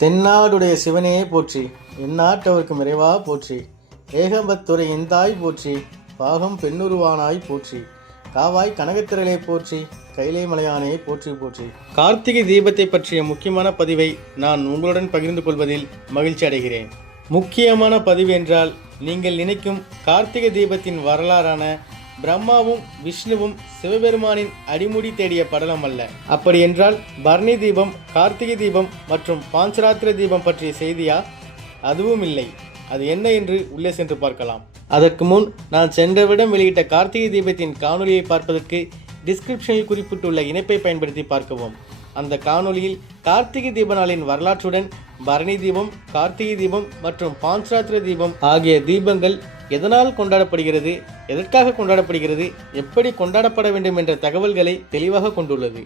தென்னாடுடைய சிவனையே போற்றி எந்நாட்டவருக்கு நிறைவா போற்றி. ஏகம்பத்துறை எந்தாய் போற்றி பாகம் பெண்ணுருவானாய் போற்றி. காவாய் கனகத்திரளே போற்றி கைலை மலையானே போற்றி போற்றி. கார்த்திகை தீபத்தை பற்றிய முக்கியமான பதிவை நான் உங்களுடன் பகிர்ந்து கொள்வதில் மகிழ்ச்சி அடைகிறேன். முக்கியமான பதிவு என்றால் நீங்கள் நினைக்கும் கார்த்திகை தீபத்தின் வரலாறான பிரம்மாவும் விஷ்ணுவும் சிவபெருமானின் அடிமுடி தேடிய படலம் அல்ல. அப்படி என்றால் பரணி தீபம் கார்த்திகை தீபம் மற்றும் பாஞ்சராத்திர தீபம் பற்றிய செய்தியா? அதுவும் இல்லை. அது என்ன என்று உள்ளே சென்று பார்க்கலாம். அதற்கு முன் நான் சென்ற விடம் வெளியிட்ட கார்த்திகை தீபத்தின் காணொலியை பார்ப்பதற்கு டிஸ்கிரிப்ஷனில் குறிப்பிட்டுள்ள இணைப்பை பயன்படுத்தி பார்க்கவும். அந்த காணொளியில் கார்த்திகை தீப நாளின் வரலாற்றுடன் பரணி தீபம் கார்த்திகை தீபம் மற்றும் பாஞ்சராத்திர தீபம் ஆகிய தீபங்கள் எதனால் கொண்டாடப்படுகிறது? எதற்காக கொண்டாடப்படுகிறது? எப்படி கொண்டாடப்பட வேண்டும் என்ற தகவல்களை தெளிவாக கொண்டுள்ளது.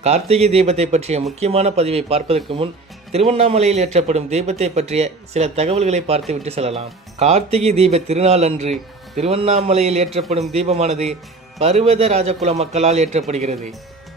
கார்த்திகை தீபத்தை பற்றிய முக்கியமான பதிவை பார்ப்பதற்கு முன் திருவண்ணாமலையில் ஏற்றப்படும் தீபத்தை பற்றிய சில தகவல்களை பார்த்துவிட்டு செல்லலாம். கார்த்திகை தீப திருநாள் அன்று திருவண்ணாமலையில் ஏற்றப்படும் தீபமானது பருவத ராஜகுல மக்களால் ஏற்றப்படுகிறது.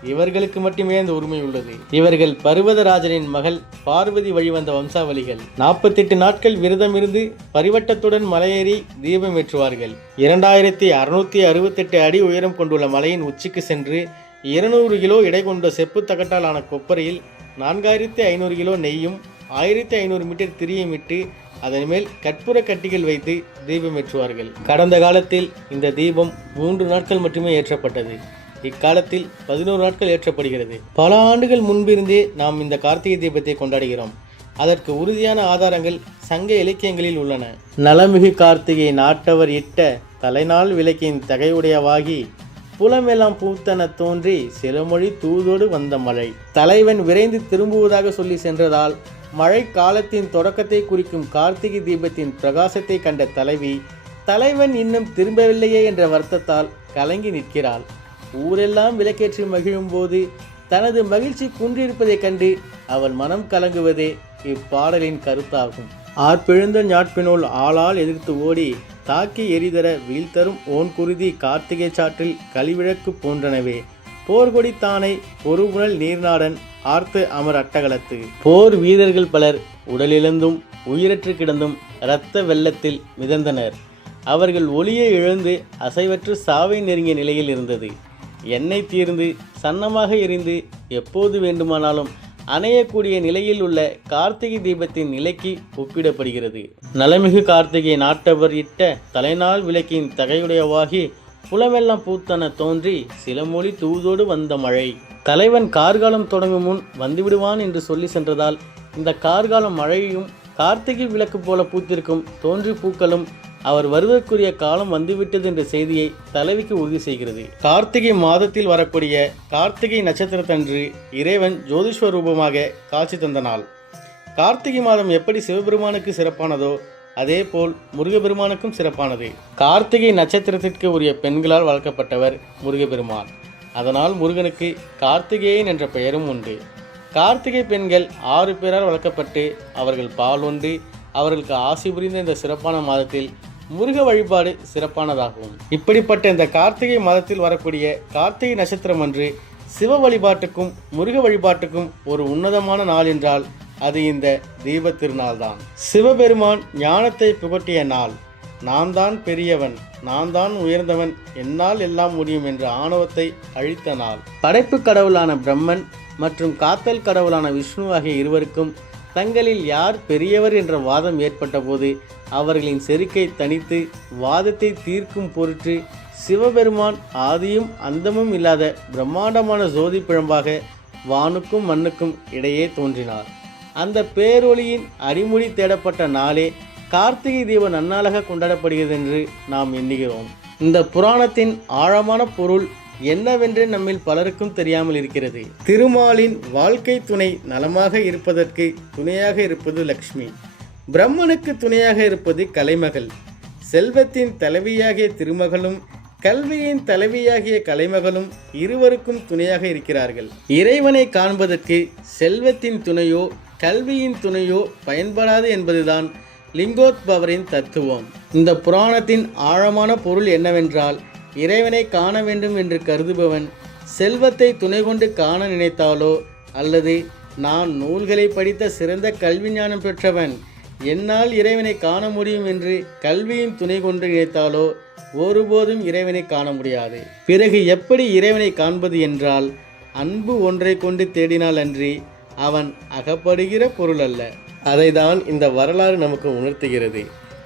இவர்களுக்கு மட்டுமே அந்த உரிமை உள்ளது. இவர்கள் பருவதராஜனின் மகள் பார்வதி வழிவந்த வம்சாவளிகள். நாற்பத்தெட்டு நாட்கள் விரதம் இருந்து பரிவட்டத்துடன் மலையேறி தீபம் ஏற்றுவார்கள். இரண்டாயிரத்தி அறுநூத்தி அறுபத்தெட்டு அடி உயரம் கொண்டுள்ள மலையின் உச்சிக்கு சென்று இருநூறு கிலோ எடை கொண்ட செப்பு தகட்டால் ஆன கொப்பரையில் நான்காயிரத்தி ஐநூறு கிலோ நெய்யும் ஆயிரத்தி ஐநூறு மீட்டர் திரியும் இட்டு அதன் மேல் கற்பூர கட்டிகள் வைத்து தீபம் ஏற்றுவார்கள். கடந்த காலத்தில் இந்த தீபம் மூன்று நாட்கள் மட்டுமே ஏற்றப்பட்டது. இக்காலத்தில் பதினோரு நாட்கள் ஏற்றப்படுகிறது. பல ஆண்டுகள் முன்பிருந்தே நாம் இந்த கார்த்திகை தீபத்தை கொண்டாடுகிறோம். அதற்கு உறுதியான ஆதாரங்கள் சங்க இலக்கியங்களில் உள்ளன. நலமிகு கார்த்திகை நாட்டவர் இட்ட தலைநாள் விளக்கின் தகையுடையவாகி புலமெல்லாம் பூத்தன தோன்றி சிலமொழி தூதோடு வந்த மழை. தலைவன் விரைந்து திரும்புவதாக சொல்லி சென்றதால் மழை காலத்தின் தொடக்கத்தை குறிக்கும் கார்த்திகை தீபத்தின் பிரகாசத்தை கண்ட தலைவி தலைவன் இன்னும் திரும்பவில்லையே என்ற வருத்தத்தால் கலங்கி நிற்கிறாள். ஊரெல்லாம் விளக்கேற்றி மகிழும் போது தனது மகிழ்ச்சி குன்றிருப்பதைக் கண்டு அவள் மனம் கலங்குவதே இப்பாடலின் கருத்தாகும். ஆர்பெழுந்த ஞாட்பினுள் ஆளால் எதிர்த்து ஓடி தாக்கி எரிதர வீழ்த்தரும் ஓன் குருதி கார்த்திகை சாற்றில் கழிவிழக்கு போன்றனவே. போர்கொடி தானை பொறுபுணல் நீர்நாடன் ஆர்த்து அமர் அட்டகலத்து. போர் வீரர்கள் பலர் உடலிழந்தும் உயிரற்று கிடந்தும் இரத்த வெள்ளத்தில் மிதந்தனர். அவர்கள் ஒளியை இழந்து அசைவற்று சாவை நெருங்கிய நிலையில் இருந்தது. எண்ணெய் தீர்ந்து சன்னமாக எரிந்து எப்போது வேண்டுமானாலும் அணையக்கூடிய நிலையில் உள்ள கார்த்திகை தீபத்தின் நிலைக்கு ஒப்பிடப்படுகிறது. நலமிகு கார்த்திகை நாட்டவர் இட்ட தலைநாள் விளக்கின் தகையுடையவாகி புலமெல்லாம் பூத்தன தோன்றி சில மொழி தூதோடு வந்த மழை. தலைவன் கார்காலம் தொடங்கும் முன் வந்துவிடுவான் என்று சொல்லி சென்றதால் இந்த கார்காலம் மழையும் கார்த்திகை விளக்கு போல பூத்திருக்கும் தோன்றி பூக்களும் அவர் வருவதற்குரிய காலம் வந்துவிட்டது என்ற செய்தியை தலைவிக்கு உறுதி செய்கிறது. கார்த்திகை மாதத்தில் வரக்கூடிய கார்த்திகை நட்சத்திரத்தன்று இறைவன் ஜோதிஷ்வ ரூபமாக காட்சி தந்த நாள். கார்த்திகை மாதம் எப்படி சிவபெருமானுக்கு சிறப்பானதோ அதேபோல் முருகபெருமானுக்கும் சிறப்பானது. கார்த்திகை நட்சத்திரத்திற்கு உரிய பெண்களால் வளர்க்கப்பட்டவர் முருகபெருமான் அதனால் முருகனுக்கு கார்த்திகேயன் என்ற பெயரும் உண்டு. கார்த்திகை பெண்கள் ஆறு பேரால் வளர்க்கப்பட்டு அவர்கள் பால் ஒன்று அவர்களுக்கு ஆசி புரிந்த இந்த சிறப்பான மாதத்தில் முருக வழிபாடு சிறப்பானதாகும். இப்படிப்பட்ட இந்த கார்த்திகை மாதத்தில் வரக்கூடிய கார்த்திகை நட்சத்திரம் அன்று சிவ வழிபாட்டுக்கும் முருக வழிபாட்டுக்கும் ஒரு உன்னதமான நாள் என்றால் அது இந்த தீப திருநாள் தான். சிவபெருமான் ஞானத்தை புகட்டிய நாள். நான் தான் பெரியவன் நான் தான் உயர்ந்தவன் என்னால் எல்லாம் முடியும் என்ற ஆணவத்தை அழித்த நாள். படைப்பு கடவுளான பிரம்மன் மற்றும் காத்தல் கடவுளான விஷ்ணு ஆகிய இருவருக்கும் தங்களில் யார் பெரியவர் என்ற வாதம் ஏற்பட்டபோது அவர்களின் செருக்கை தணித்து வாதத்தை தீர்க்கும் பொருட்டு சிவபெருமான் ஆதியும் அந்தமும் இல்லாத பிரம்மாண்டமான ஜோதி பிழம்பாக வானுக்கும் மண்ணுக்கும் இடையே தோன்றினார். அந்த பேரொளியின் அடிமொழி தேடப்பட்ட நாளே கார்த்திகை தீப நன்னாளாக கொண்டாடப்படுகிறது என்று நாம் எண்ணுகிறோம். இந்த புராணத்தின் ஆழமான பொருள் என்னவென்று நம்மில் பலருக்கும் தெரியாமல் இருக்கிறது. திருமாலின் வாழ்க்கை துணை நலமாக இருப்பதற்கு துணையாக இருப்பது லக்ஷ்மி. பிரம்மனுக்கு துணையாக இருப்பது கலைமகள். செல்வத்தின் தலைவியாகிய திருமகளும் கல்வியின் தலைவியாகிய கலைமகளும் இருவருக்கும் துணையாக இருக்கிறார்கள். இறைவனை காண்பதற்கு செல்வத்தின் துணையோ கல்வியின் துணையோ பயன்படாது என்பதுதான் லிங்கோத்பவரின் தத்துவம். இந்த புராணத்தின் ஆழமான பொருள் என்னவென்றால் இறைவனை காண வேண்டும் என்று கருதுபவன் செல்வத்தை துணை கொண்டு காண நினைத்தாலோ அல்லது நான் நூல்களை படித்த சிறந்த கல்வி ஞானம் பெற்றவன் என்னால் இறைவனை காண முடியும் என்று கல்வியின் துணை கொண்டு நினைத்தாலோ ஒருபோதும் இறைவனை காண முடியாது. பிறகு எப்படி இறைவனை காண்பது என்றால் அன்பு ஒன்றை கொண்டு தேடினால் அன்றி அவன் அகப்படுகிற பொருள் அல்ல. அதைதான் இந்த வரலாறு நமக்கு உணர்த்துகிறது.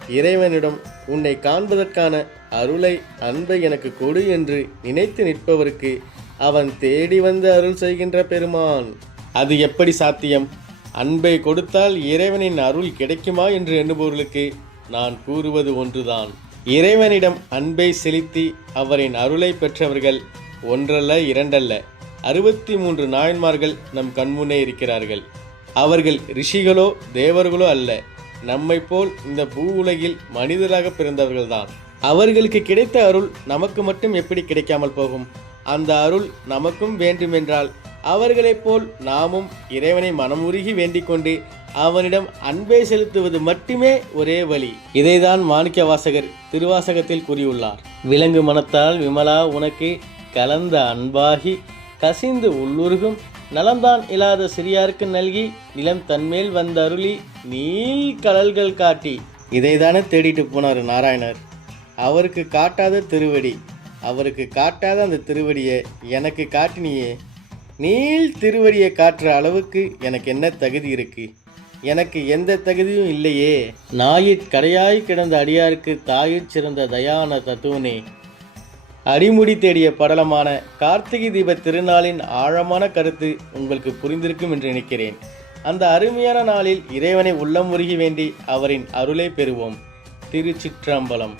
இறைவனிடம் உன்னை காண்பதற்கான அருளை அன்பை எனக்கு கொடு என்று நினைத்து நிற்பவருக்கு அவன் தேடி வந்து அருள் செய்கின்ற பெருமான். அது எப்படி சாத்தியம்? அன்பை கொடுத்தால் இறைவனின் அருள் கிடைக்குமா என்று எண்ணுபவர்களுக்கு நான் கூறுவது ஒன்றுதான். இறைவனிடம் அன்பை செலுத்தி அவரின் அருளை பெற்றவர்கள் ஒன்றல்ல இரண்டல்ல. அறுபத்தி மூன்று நாயன்மார்கள் நம் கண்முன்னே இருக்கிறார்கள். அவர்கள் ரிஷிகளோ தேவர்களோ அல்ல. நம்மைப் போல் இந்த பூ உலகில் மனிதராக பிறந்தவர்கள்தான். அவர்களுக்கு கிடைத்த அருள் நமக்கு மட்டும் எப்படி கிடைக்காமல் போகும்? அந்த அருள் நமக்கும் வேண்டுமென்றால் அவர்களைப் போல் நாமும் இறைவனை மனமுருகி வேண்டிக் கொண்டு அவனிடம் அன்பை செலுத்துவது மட்டுமே ஒரே வழி. இதைதான் மாணிக்க வாசகர் திருவாசகத்தில் கூறியுள்ளார். விலங்கு மனத்தால் விமலா உனக்கு கலந்த அன்பாகி கசிந்து உள்ளுருகும் நலம்தான் இல்லாத சிறியாருக்கு நல்கி நிலம் தன்மேல் வந்த அருளி நீல் கடல்கள் காட்டி. இதைதானே தேடிட்டு போனார் நாராயணர். அவருக்கு காட்டாத திருவடி அவருக்கு காட்டாத அந்த திருவடியை எனக்கு காட்டினியே. நீள் திருவடியை காட்டுற அளவுக்கு எனக்கு என்ன தகுதி இருக்கு? எனக்கு எந்த தகுதியும் இல்லையே. நாயிற் கடையாய் கிடந்த அடியாருக்கு தாயிற் சிறந்த தயான தத்துவனே. அடிமுடி தேடிய படலமான கார்த்திகை தீப திருநாளின் ஆழமான கருத்து உங்களுக்கு புரிந்திருக்கும் என்று நினைக்கிறேன். அந்த அருமையான நாளில் இறைவனை உள்ளம் உருகி வேண்டி அவரின் அருளை பெறுவோம். திருச்சிற்றம்பலம்.